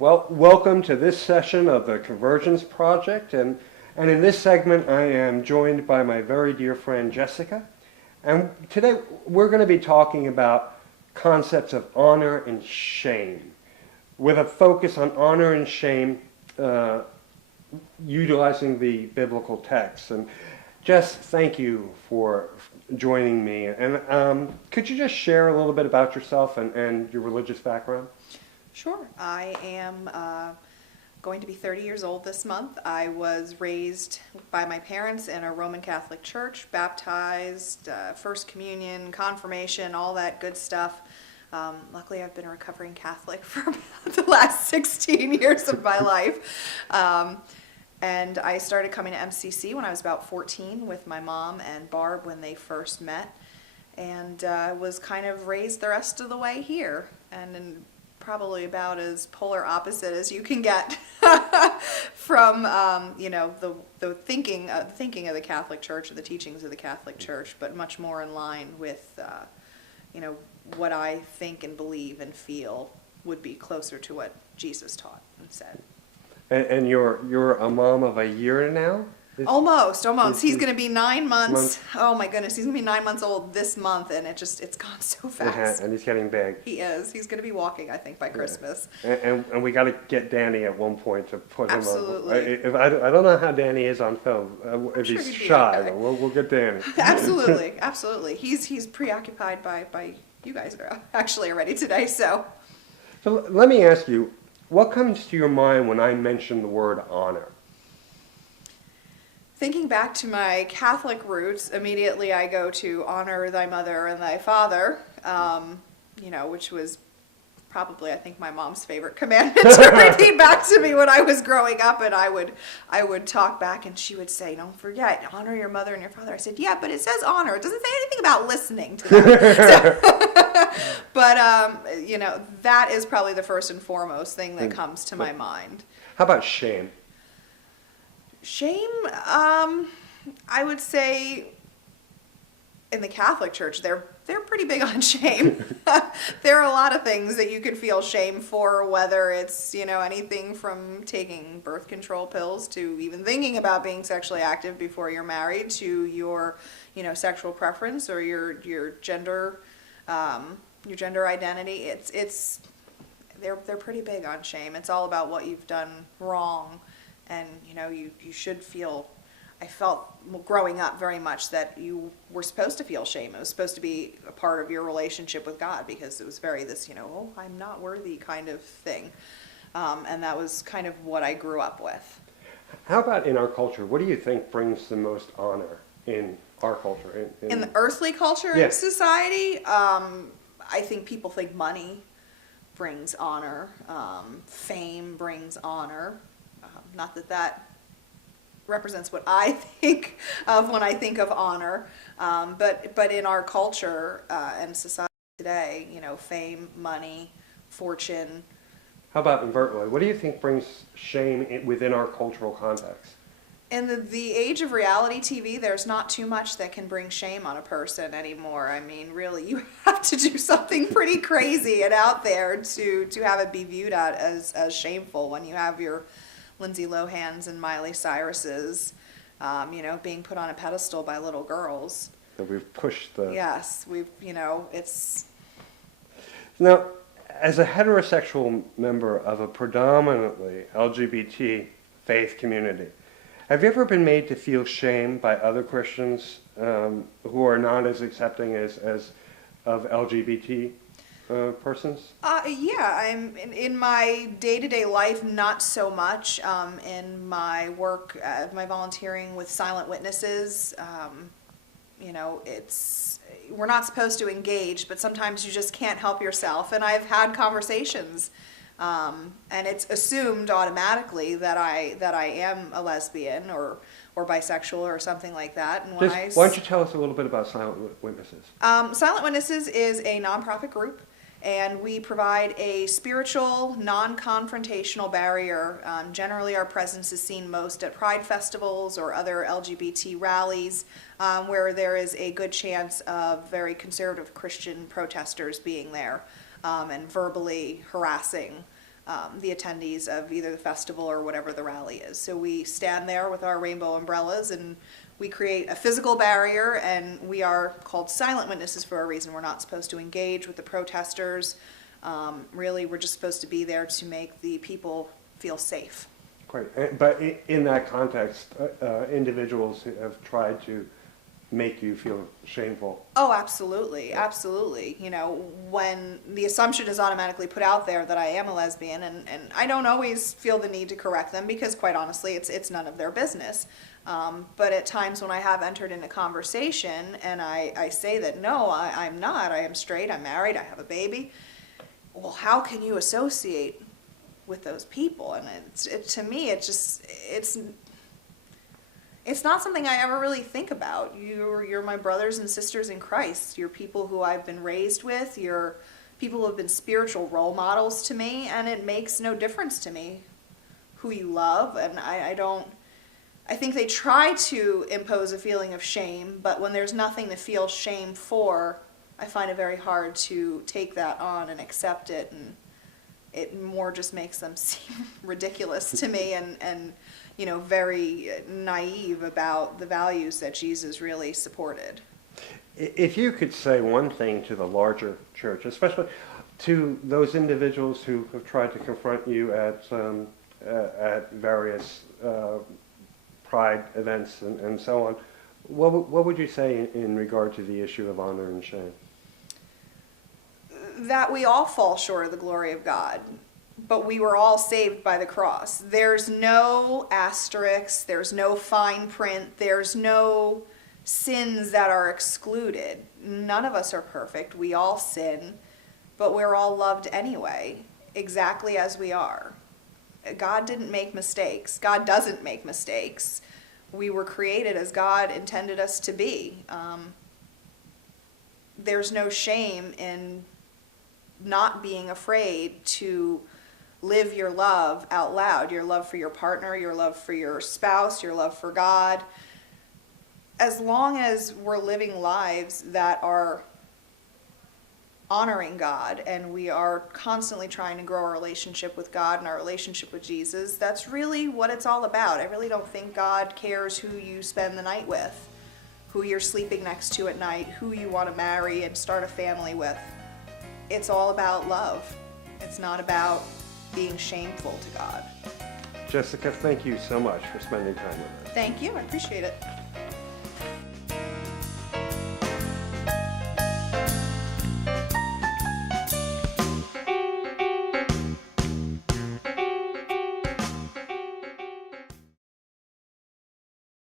Well, welcome to this session of the Convergence Project, and in this segment I am joined by my very dear friend Jessica, and today we're going to be talking about concepts of honor and shame, with a focus on honor and shame utilizing the biblical text. And Jess, thank you for joining me, and could you just share a little bit about yourself and your religious background? Sure. I am going to be 30 years old this month. I was raised by my parents in a Roman Catholic church, baptized, First Communion, confirmation, all that good stuff. Luckily, I've been a recovering Catholic for about the last 16 years of my life. And I started coming to MCC when I was about 14 with my mom and Barb when they first met. And was kind of raised the rest of the way here. And probably about as polar opposite as you can get from the thinking of the Catholic Church or the teachings of the Catholic Church, but much more in line with what I think and believe and feel would be closer to what Jesus taught and said. And you're a mom of a year now? Almost. He's going to be 9 months. Oh my goodness, he's going to be 9 months old this month, and it's gone so fast. And he's getting big. He is. He's going to be walking, I think, by Christmas. And we got to get Danny at one point to put Absolutely. him on. I don't know how Danny is on film. If sure he's he'd be shy, okay. but we'll get Danny. Absolutely. He's preoccupied by you guys are actually already today. So let me ask you, what comes to your mind when I mention the word honor? Thinking back to my Catholic roots, immediately I go to honor thy mother and thy father, which was probably, I think, my mom's favorite commandment to repeat back to me when I was growing up, and I would talk back, and she would say, "Don't forget, honor your mother and your father." I said, "Yeah, but it says honor. It doesn't say anything about listening to them." But that is probably the first and foremost thing that comes to my mind. How about shame? Shame, I would say in the Catholic Church, they're pretty big on shame. There are a lot of things that you could feel shame for, whether it's, anything from taking birth control pills to even thinking about being sexually active before you're married, to your, sexual preference or your gender identity. They're pretty big on shame. It's all about what you've done wrong. And, you should feel, I felt growing up very much that you were supposed to feel shame. It was supposed to be a part of your relationship with God, because it was very this, oh, I'm not worthy kind of thing. And that was kind of what I grew up with. How about in our culture? What do you think brings the most honor in our culture? In the earthly culture in society, I think people think money brings honor. Fame brings honor. Not that represents what I think of when I think of honor, but in our culture and society today, fame, money, fortune. How about invertly? What do you think brings shame within our cultural context? In the age of reality TV, there's not too much that can bring shame on a person anymore. I mean, really, you have to do something pretty crazy and out there to have it be viewed as shameful, when you have your Lindsay Lohan's and Miley Cyrus's, being put on a pedestal by little girls. That we've pushed the... Yes, it's... Now, as a heterosexual member of a predominantly LGBT faith community, have you ever been made to feel shame by other Christians who are not as accepting as of LGBT persons? Yeah, I'm in my day-to-day life, not so much. In my work, my volunteering with Silent Witnesses, we're not supposed to engage, but sometimes you just can't help yourself. And I've had conversations, and it's assumed automatically that I am a lesbian or bisexual or something like that. And why don't you tell us a little bit about Silent Witnesses? Silent Witnesses is a nonprofit group. And we provide a spiritual, non-confrontational barrier. Generally, our presence is seen most at pride festivals or other LGBT rallies, where there is a good chance of very conservative Christian protesters being there and verbally harassing the attendees of either the festival or whatever the rally is. So we stand there with our rainbow umbrellas and we create a physical barrier, and we are called silent witnesses for a reason. We're not supposed to engage with the protesters. Really, we're just supposed to be there to make the people feel safe. Great. But in that context, individuals have tried to make you feel shameful. Oh, absolutely, absolutely. You know, when the assumption is automatically put out there that I am a lesbian, and I don't always feel the need to correct them because, quite honestly, it's none of their business. But at times when I have entered into conversation and I say that, no, I'm not, I am straight, I'm married, I have a baby, well, how can you associate with those people? And to me, it's not something I ever really think about. You're my brothers and sisters in Christ. You're people who I've been raised with. You're people who have been spiritual role models to me, and it makes no difference to me who you love. And I think they try to impose a feeling of shame, but when there's nothing to feel shame for, I find it very hard to take that on and accept it, and it more just makes them seem ridiculous to me and you know, very naive about the values that Jesus really supported. If you could say one thing to the larger church, especially to those individuals who have tried to confront you at various pride events and so on, what would you say in regard to the issue of honor and shame? That we all fall short of the glory of God, but we were all saved by the cross. There's no asterisks, there's no fine print, there's no sins that are excluded. None of us are perfect. We all sin, but we're all loved anyway, exactly as we are. God didn't make mistakes. God doesn't make mistakes. We were created as God intended us to be. There's no shame in not being afraid to live your love out loud, your love for your partner, your love for your spouse, your love for God. As long as we're living lives that are honoring God and we are constantly trying to grow our relationship with God and our relationship with Jesus, that's really what it's all about. I really don't think God cares who you spend the night with, who you're sleeping next to at night, who you want to marry and start a family with. It's all about love. It's not about being shameful to God. Jessica, thank you so much for spending time with us. Thank you. I appreciate it.